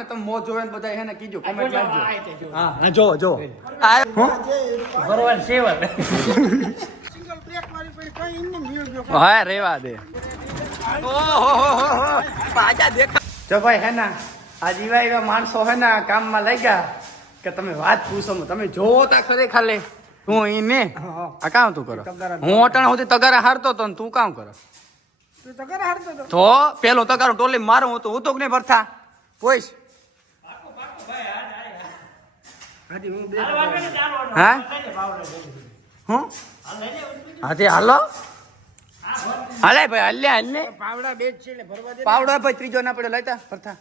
ને તમે મોજ જોવે ને બધા હે ને કીજો કોમેન્ટ લાગજો. હા જો આ હું ભરવાન સેવલ સિંગલ બ્રેક મારી પડી કઈ ઇન્ને મ્યુ ગયો. હા રેવા દે. ઓહો પાજા દેખા. જો ભાઈ હે ને આ જીવા માણસો હે ને કામમાં લાગ્યા કે તમે વાત પૂછો તમે જોવો તા ખરે ખાલે તું ઈ ને આ કામ તું કરો. હું અટાણા સુધી તગારા હારતો તો ને તું કામ કરો. તું તો કરે હારતો તો. તો પેલો તગારો ટોલી મારું હું તો નહીં ભરતા પોઈશ. હા હું હાથી હાલો હાલે ભાઈ હાલે પાવડા બે જ છે એટલે ભરવા દે. પાવડો ભાઈ ત્રીજો ના પડે લેતા ભરતા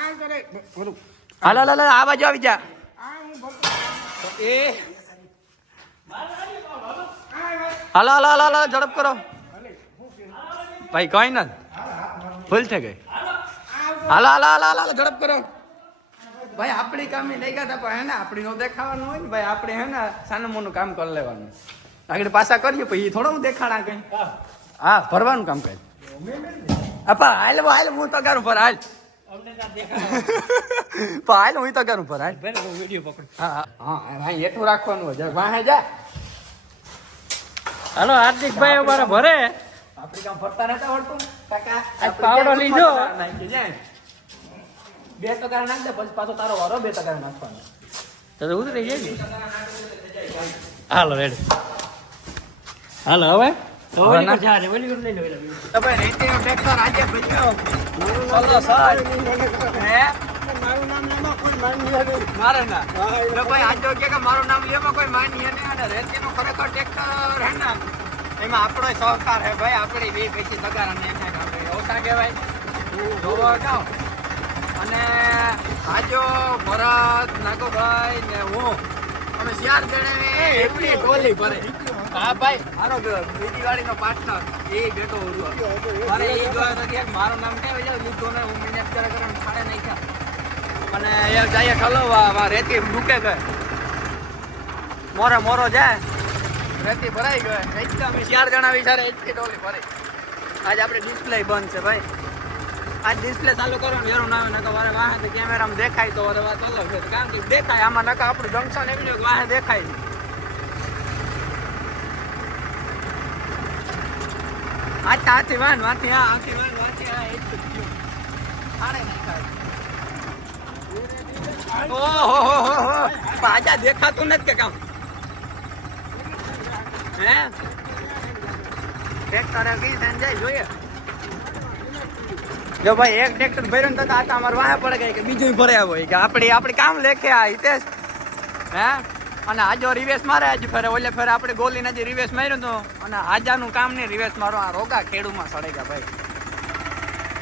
આ કરે ભરું. હાલો હાલો આ બાજુ આવી જા. આ હું ભરતો. એ હાલો હાલો હાલો હાલો ઝડપ કરો ભાઈ કઈ ના ભૂલ થઈ ગઈ. હાલો હાલો હાલો હાલો ઝડપ કરો ભાઈ. આપણી કામની લઈ ગયા હતા પણ હે ને આપણી નો દેખાવાનું હોય ને ભાઈ. આપણે હે ને સાનું મોનું કામ કરી લેવાનું. આગળ પાછા કરીએ પછી થોડો હું દેખાડા કઈ. હા ભરવાનું કામ કરી આપા હાલ હાલ હું તગારું પર હાલ હાલ હું તગારું પર હાલ. વિડીયો પકડ. હા હા એટલું રાખવાનું હોય વાહે જા. હાલો હાર્દિકભાઈ અમારા ભરે આપણી કામ ભરતા નતા આવડતું કાકા. આજ પાવડો લીધો. નાખી જાય 2 તગારા નાખ દે પછી પાછો તારો વારો 2 તગારા નાખવાનો. તો ઉતરી જાય ને. હાલો રેડી. હાલો હવે ઓલી પર જા રે ઓલી પર લઈ લો. તમે રેતીનો ટ્રેક્ટર આજે બન્યો. બોલો સર હે મારું નામ લેમાં કોઈ માન નહીં. મારે ના એટલે ભાઈ આજ તો કે મારું નામ લેમાં કોઈ માની નહીં. અને રેતીનો ખરેખર ટ્રેક્ટર હે ને એમાં આપણો સહકાર હે ભાઈ. આપણે બે પૈકી તગારા ને એમ આપણે ઓછા કહેવાય જોવા જાઓ. અને આજો ભરત નાગોભાઈ ને હું અમે 4 જણે એટલી ટોલી ભરે. હા ભાઈ મારો બીજી વાળીનો પાર્ટનર એ બેઠો હતો. મારે એ જોયો તો કે મારું નામ કેમ લીધું ને હું મહેનત કરે ખાડે નાખ્યા અને એ જાય ખલો રેતી મૂકે ગયો મોરો જાય રેતી ભરાઈ ગયો. એટલે અમે 4 જણા વિચારે એટલી ટોલી ભરી. આજ આપણે ડિસ્પ્લે બંધ છે ભાઈ. આજ ડિસ્પ્લે ચાલુ કરવાનું વેરું ના આવે નકર વારે વાહે તો કેમેરામાં દેખાય તો વારે વાત અલગ છે. કારણ કે દેખાય આમાં નકર આપણું જંકશન એવી ને વાહે દેખાય નહીં. આ તાથી વાન વાથી આ આખી વાન વાથી આ એટલું જ થયું. આને નહીં થાય. ઓહો પાજા દેખાતું નથી કે કામ હે ટ્રેક્ટર કઈ થઈને જાય જોઈએ. જો ભાઈ એક ટ્રેક્ટર ભર્યું ને તો આ અમારે વાહે પડે ગઈ કે બીજું ભર્યા હોય કે આપણે કામ લેખે આ હિતેશ હે. અને આજો રિવેસ મારે આજ ફેરે ઓલે ફેરે આપણે ગોલીને જે રિવેસ માર્યું તો અને આજાનું કામ નહીં રિવેસ મારો આ રોગા ખેડૂમાં સડે ગયા ભાઈ.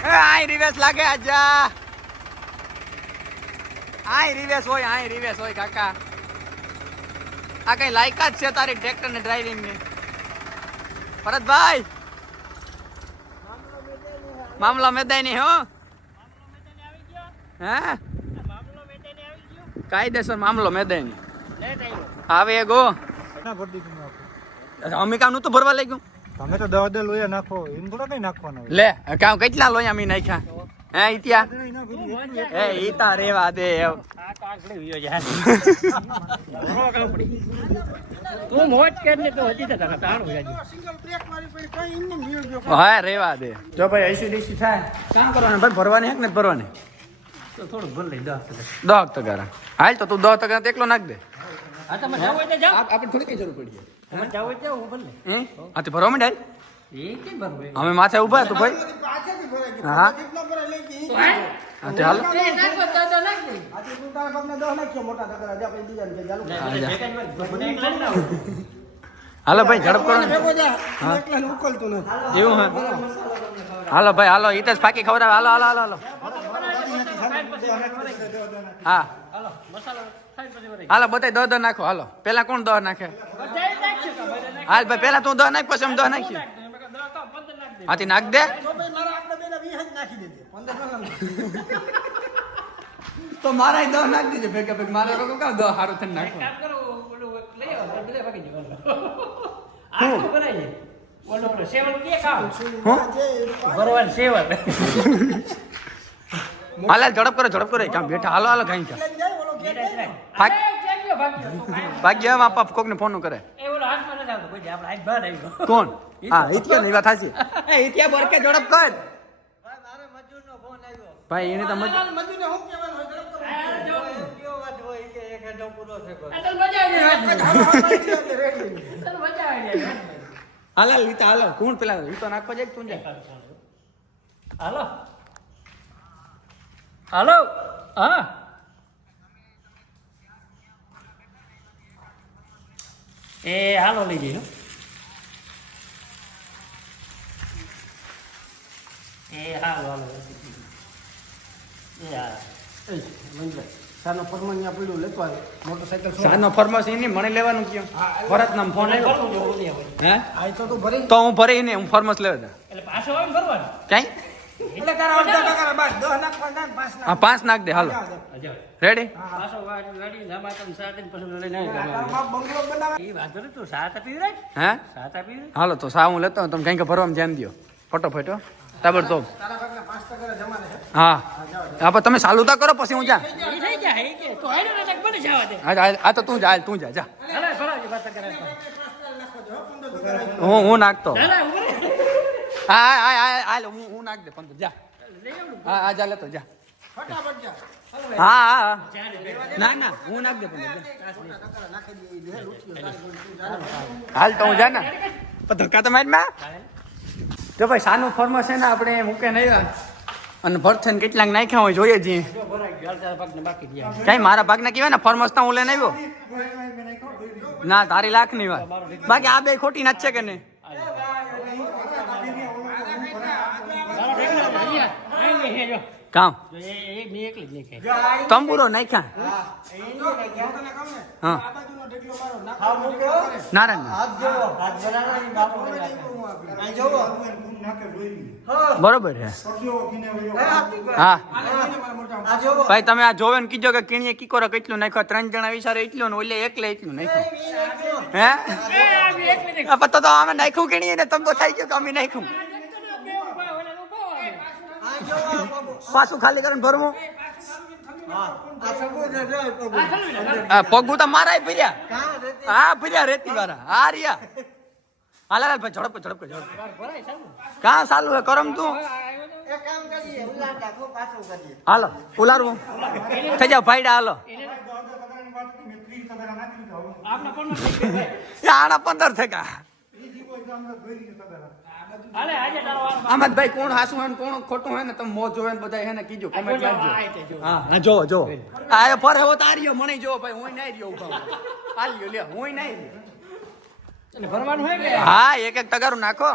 એ આય રિવેસ લાગે આજા આય રિવેસ હોય કાકા. આ કઈ લાયકાત છે તારી ટ્રેક્ટર ને ડ્રાઇવિંગ ની ભરતભાઈ? મામલો મેદાની હો હે કાયદેસર મામલો મેદાની આવે ગો. અમે કામ નું તો ભરવા લઈ ગયું. તમે તો 10 લોયા નાખો એમ થોડા કઈ નાખવાના હોય. લે કામ કેટલા લોયા મી નાખ્યા હે ઇત્યા એ ઈતા રેવા દે. આ તો આગળ વિયો જાય. તું મોજ કરીને તો હજી તને તાણ હોય હજી. સિંગલ બ્રેક મારી પડી કઈ ઇન્ને મ્યુ ગયો. હા રેવા દે. જો ભાઈ આઈસીડીસી થાય કામ કરવાનું ભાઈ ભરવાની હે કે નથી ભરવાની? તો થોડું ભર લઈ 10 તગારા હાલ તો તું 10 તગારા એકલો નાખ દે. હા તમે જાવ હોય તો જાવ. આપણે થોડી કઈ જરૂર પડી તમે જાવ હોય તો હું ભર લે. હે આ તો ભરવા માંડ એ કેમ ભરવું? અમે માથે ઊભા તો ભાઈ. પાછળથી ભરાઈ ગયું. હા કેટલા ભરાઈ લઈ ગઈ. હા તે હાલ આજે તું તારા બાપને 10 નાખ્યો મોટા તગરા જા પછી બીજાને કે ચાલુ કર. મને એકલા ના હોય. હાલો ભાઈ ઝડપ કરો ને. ભેગો જા એકલાને ઉકલતું નથી. એવું હે હાલો ભાઈ હાલો હિતેશ ફાકી ખવડાવે. હાલો હા હાલો બધાય 10 નાખો. હાલો પેલા કોણ 10 નાખે? હાલ ભાઈ પેલા તું 10 નાખ પછી અમે 10 નાખીએ. હાથી નાખ દે તો ભાઈ મારા આપણે બેના 20 જ નાખી દેજે. 15 તો મારા 10 નાખી દેજો ભેગા ભેગ. મારે લોકો કામ 10 હારું થઈને નાખો. ભરવાન સેવલ હાલ હાલ ઝડપ કરો કામ બેઠા હાલો હાલો કઈ લઈને જાય ઓલો ગેટ જાય ને. ભાગ ભાગ્ય ભાગ્ય ભાગ્ય એમ આપા કોકને ફોન કરે એ ઓલો હાથમાં નથી આવતો કોઈ આપણે હાથ બહાર આવ્યો કોણ હા ઇતિયા ની વાત સાચી એ ઇતિયા બરકે ઝડપ કર ભાઈ એને તો મજ- મજૂરને શું કહેવાનું હોય? ઝડપ કરો. આ તને મજા આવી જાય હાલો, હાલો, એટલે રેડી. તને મજા આવી જાય હાલ હાલ ઈતા હાલો કોણ પેલા ઈ તો નાખવા જાય કે તું જાય હાલો હાલો હા એ હાલો લઈ જઈ એ હાલો હાલો એ હા સાનો ફરમાન અહીંયા પડ્યું લેતો આવે. મોટરસાઇકલ છોડ. સાનો ફરમાસ એને મને લેવાનું કયો ભરત નામ ફોન આવ્યો ભરવું જો બોલી હોય હે આ તો તું ભરી તો હું ભરી ને હું ફરમાસ લેવા દઉં એટલે પાછો આવે ને ભરવાનું કઈ એટલે તારા અડધા ટકા બસ 10 નાખવા જાય ને 5 હા 5 નાખ દે હાલો અજા રેડી પાછો ગાડી લાંબા તમે સાત પછી લઈને તારા બાપ બંગલો બનાવે. એ વાત કરે તું સાત આપી રાખ હે સાત આપી રાખ હાલો તો સા હું લેતો હોઉં, તમે કઈ કે ભરવામાં ધ્યાન દો ફટોફટ હો. તાબડતોબ તારા ભાગના 5% જમા રહે. હા હા પણ તમે ચાલુ તો કરો પછી હું જા એ થઈ જાય એ કે તો આઈને નાટક બની જવા દે આ તો તું જા જા હાલે ભરાજી વાત કરે હું નાખતો ના ના ઉભરે હા હા હા હાલ હું નાખ દે 15 જા લઈ આવું હા હા જા લેતો જા ફટાફટ જા. હા હા હા ચાલે બે ના ના હું નાખ દે 15 જા. મોટા ટકા નાખી દે. એ દે લૂંટ્યો. હાલ તો હું જા ને પણ ધક્કા તો મારી માં તો ભાઈ સાનું ફોર્મસ છે ને આપણે મૂકે નહીં અને ભરથન કેટલાક નાખ્યા હોય જોઈએ છીએ જો ભરાઈ ગયો ચાર ભાગ ને બાકી રહ્યા કઈ મારા ભાગના કહેવાય ને ફોર્મસ તો હું લઈને આવ્યો ના તારી લાખ ની વાત બાકી આ બે ખોટી ના જ છે કે નહીં મારો ઢેકલો અહીંયા અહીં હે જો કામ જો એ ની એકલી જ લેખે તંબુરો નાખ્યા તને કહું ને, હા આ બાજુનો ઢેકલો મારો, નાખવાનો ઢેકલો કરે. નારાયણ બરોબર છે હા ભાઈ તમે આ જોવે ને કીધો કે કીણીએ કીકોરો કેટલું નાખ્યો 3 જણા વિચારે એટલું ને ઓલે એકલે એટલું નાખ્યું હે એ આવી એકલી દેખ આ પતો તો અમે નાખ્યું કીણીએ ને તમે તો થઈ ગયું કે અમે નાખ્યું પાછું ખાલી કરીને ભરવું પગું તો મારાય ફર્યા હા ફર્યા રેતી વાળા હા રિયા હાલ હાલ ભાઈ ઝડપ કાં ચાલુ હે કરમ તું હાલો ઉલારવું થઈ જાવ ભાઈડા હાલો આપના ફોન માં આના 15 થયા હાલે આજે તારો વાર આમાં ભાઈ કોણ હાસું હોય ને કોણ ખોટું હોય ને તમે મોં જોવે ને બધા એને કીજો કમેન્ટ આ લાગજો તે જો હા હા જો જો આ એ પર હવે તાર્યો મને જો ભાઈ હું નહીં રહ્યો ઉભા હાલ્યો લે હું નહીં રહ્યો એટલે ભરવાનું હોય કે હા એક એક તગારું નાખો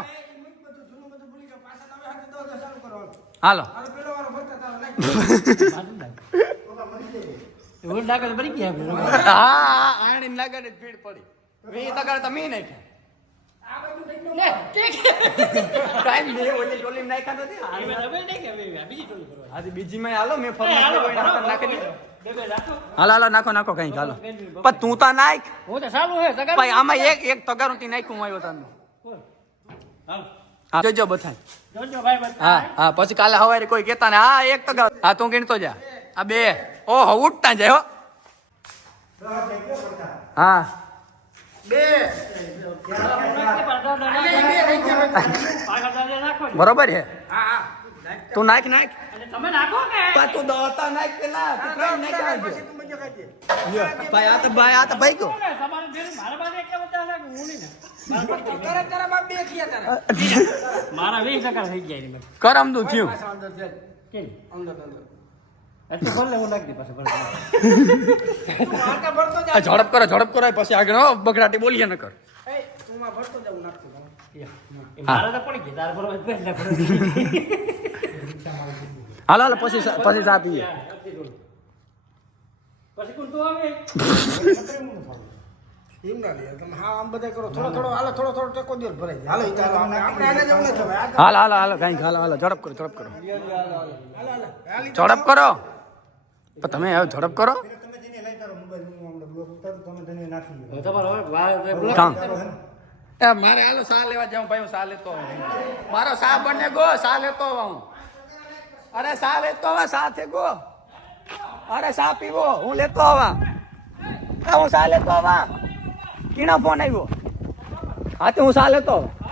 હાલો હાલો, પેલો વાળો ભરતા તારો નાખ. એવું લાગે તો બની ગયા હા આણી લાગે ને ભીડ પડી 20 તગાર તમે નાખ્યા લે ઠીક ટાઈમ લે ઓલી ટોલી નાખ્યા નથી એ તમે નહીં કે બીજી ટોલી ભરવા આજે બીજી માં હાલો મેં ફોર્મ નાખી દીધું બે રાખો હાલો હાલો નાખો કઈ હાલો પણ તું તો નાખ હું તો સારું હે તગાર ભાઈ આમાં એક તગારું થી નાખ્યું આવ્યો તમને હાલ હા જોજો બધાય જોજો ભાઈ બસ હા હા પછી કાલે સવારે કોઈ કહેતા ને હા એક તગાર હા તું ગણતો જા આ બે ઓહો ઉઠતા જાય હો હા બરોબર છે તું નાખ તમે નાખો કે પણ તું દોતા નાખ પેલા તું ત્રણ નાખ આવજો તું મજા ખાજે. ભાઈ આ તો ભાઈ ગયો તમારે ઘરે મારા પાસે એટલા બધા છે કે હું નહીં તારા બાપ બે થયા તારા. મારા 20 ટકા થઈ જાય ને કરમ તું થયું પાછા અંદર જાય. કે અંદર, અંદર. એટલે ભલે હું નાખી દે પાછો ભલે તું આટા ભરતો જા. આ ઝડપ કરો પછી આગળ હો, બગડાટી બોલીએ ન કર એ, તું માં ભરતો જા, હું નાખતો જાઉં. મારા તો પડી ગયા તાર બરોબર પહેલા પડી હાલો હાલો પછી ચા પીએ પછી કોણ તું આવે એમ ના લે, તમે હા આમ બધા કરો. થોડો હાલો, થોડો ટેકો દ્યો, ભરાઈ જાય. હાલો, ઈ ચાલો, આપણે આને જવું નથી હવે. હાલો કઈ હાલો ઝડપ કરો હાલો. હાલી ઝડપ કરો પણ તમે હવે ઝડપ કરો તમારો બ્લોક કામ એ મારે હાલો સા લેવા જાઉં ભાઈ હું સા લેતો આવું. મારો સા બને ગો સા લેતો આવું અરે સા લેતો આવા સા થેગો અરે સા પીવો હું લેતો આવા હું સા લેતો આવા કીના ફોન આવ્યો હા તો હું સા લેતો આવા